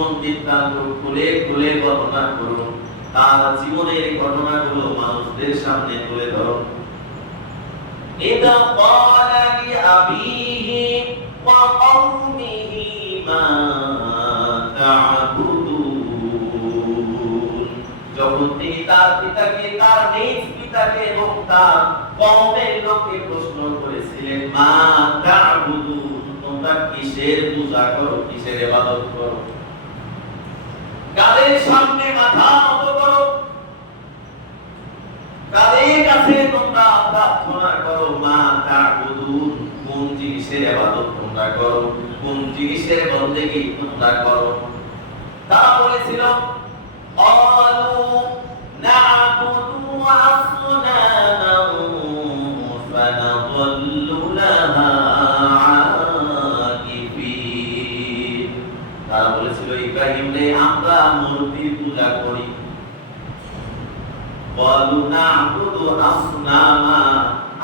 জীবন বৃত্তান্ত খুলে খুলে বর্ণনা করুন তার জীবনের ঘটনাগুলো মানুষদের সামনে তুলে ধরুন إذا قال لأبيه وقومه ما تعبدون যখন তিনি তার পিতাকে তার নিজ পিতাকে এবং তার কওমের লোককে প্রশ্ন করেছিলেন মা তা'বুদুন তোমরা কিসের পূজা করো কিসের ইবাদত করো কাদের সামনে মাথা মতো করো। তাদের কাছে তোমরা প্রার্থনা করো? মা তার বধুর কোন জিনিসের আবাদত তোমরা করো? কোন জিনিসের বন্দেগি তোমরা করো? তারা বলেছিল অলু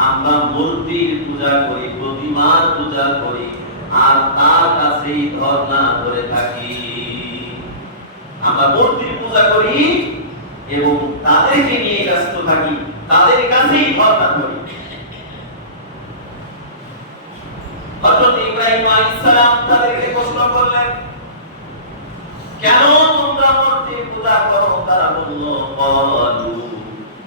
আমরা মূর্তির পূজা করি, প্রতিমার পূজা করি, আর তার কাছেই ধর্ণা করে থাকি। আমরা মূর্তির পূজা করি এবং তাদেরকে নিয়ে ব্যস্ত থাকি, তাদের কাছেই ধর্ণা করি। কেন তোমরা মূর্তির পূজা করো? তারা বলল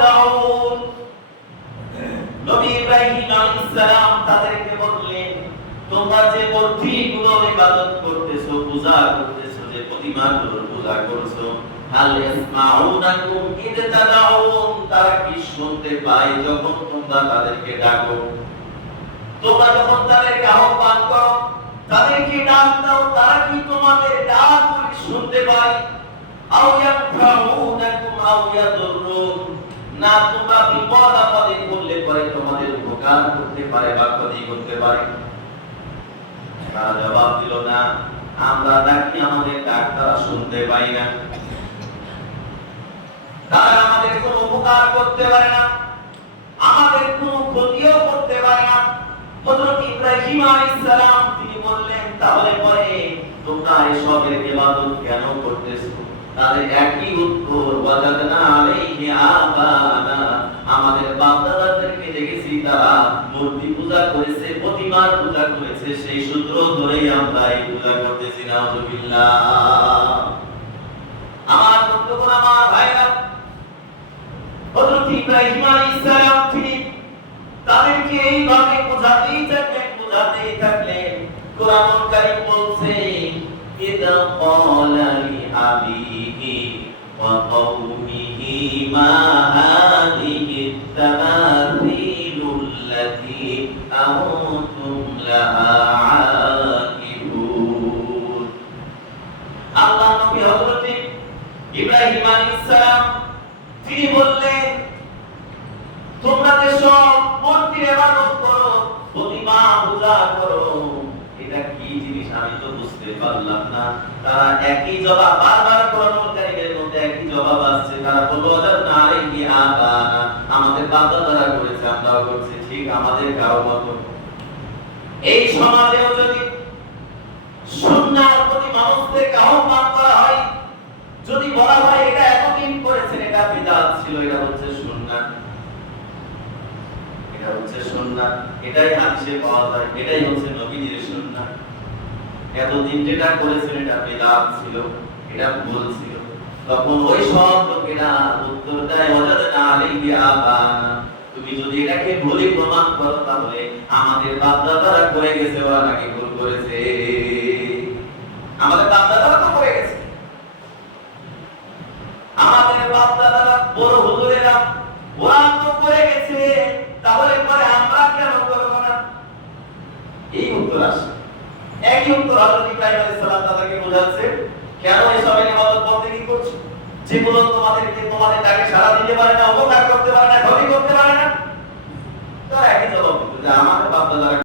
ইয়ারদাউন নবী ইব্রাহিম আলাইহিস সালাম তাদেরকে বললেন, তোমরা যে মূর্তিগুলো ইবাদত করতেছো, পূজা করতেছো, যে প্রতিমাগুলোর পূজা করছ, হাল ইয়াসমাউনাকুম ইদ তাদাউন তারা কি শুনতে পায় যখন তোমরা তাদেরকে ডাকো? তোমরা যখন তাদেরকে আহ্বান করো, তাদেরকে ডাক দাও, তারা কি তোমাদের ডাক শুনতে পায়? আও ইয়ানফাউনাকুম আও ইয়াদুর না, তোমরা বিপদ আপদে পড়লে পরে তোমাদের উপকার করতে পারে বা ক্ষতি করতে পারে। তারা জবাব দিল, না, আমরা ডাকি আমাদের ডাক তারা শুনতে পাই না। তারা আমাদের কোনো উপকার করতে পারে না, আমাদের ক্ষতিও করতে পারে না। হযরত ইব্রাহিম তিনি বললেন, তাহলে পরে তোমরা এসবের ইবাদত কেন করতেছো? তাদের একই উত্তর ওয়াজাদনা প্রতিমার পূজা করেছে, সেই সূত্র ধরেই আমরা এই পূজা করতেছি, নাউজুবিল্লাহ। আমার আমার ভাইরা তাদেরকে এইভাবে বোঝাতেই বোঝাতেই কোরআন বলছে মা ইব্রাহিম আলাইহিস সালাম, তিনি বললেন, তোমরা যে সব মূর্তির ইবাদত করো, প্রতিমা পূজা করো, এটা কি জিনিস আমি তো বুঝতে পারলাম না। তারা একই জবাব, বারবার কারীমের মধ্যে একই জবাব আসছে। তারা বলল না আলাইহি আবানা, আমাদের বাপ দাদারা করেছে, আমরাও করছি, ঠিক আমাদের কারও মতো। এই সমাজেও যদি সুন্নাহর প্রতি মানুষদেরকে আহ্বান করা হয় যদি বলা হয় এটা এতদিন করেছেন, এটা বিদাত ছিল, এটা হচ্ছে সুন্নাহ। এটা হচ্ছে সুন্নাহ। এটাই হাদিসে পাওয়া যায়, এটাই হচ্ছে নবীজির সুন্নাহ। এতদিন যেটা করেছেন, এটা বিদাত ছিল, এটা ভুল ছিল। তখন ওই সব লোকেরা উত্তর দেয় ওয়াজাদনা আলাইহি আবানা তুমি যদি এটাকে ভুলই প্রমাণ করো, তাহলে আমাদের বাপ দাদারা করে গেছে, ওরা নাকি ভুল করেছে? আমাদের বাপ দাদারা বড় হুজুরেরা, ওরা তো করে গেছে, তাহলে পরে আমরা কেন করব না? এই উত্তর আসে। একই উত্তর হযরত ইব্রাহিম আলাইহিস সালাম তাদেরকে বোঝাচ্ছে, কেন এই সবাই ইবাদত বন্দেগী যে জীবন তোমাদেরকে তোমাদের তাকে সাড়া দিতে পারে না অবকার করতে পারে না, ক্ষতি করতে পারে না। তার একই জবাব যে, আমাদের বাপ দাদারা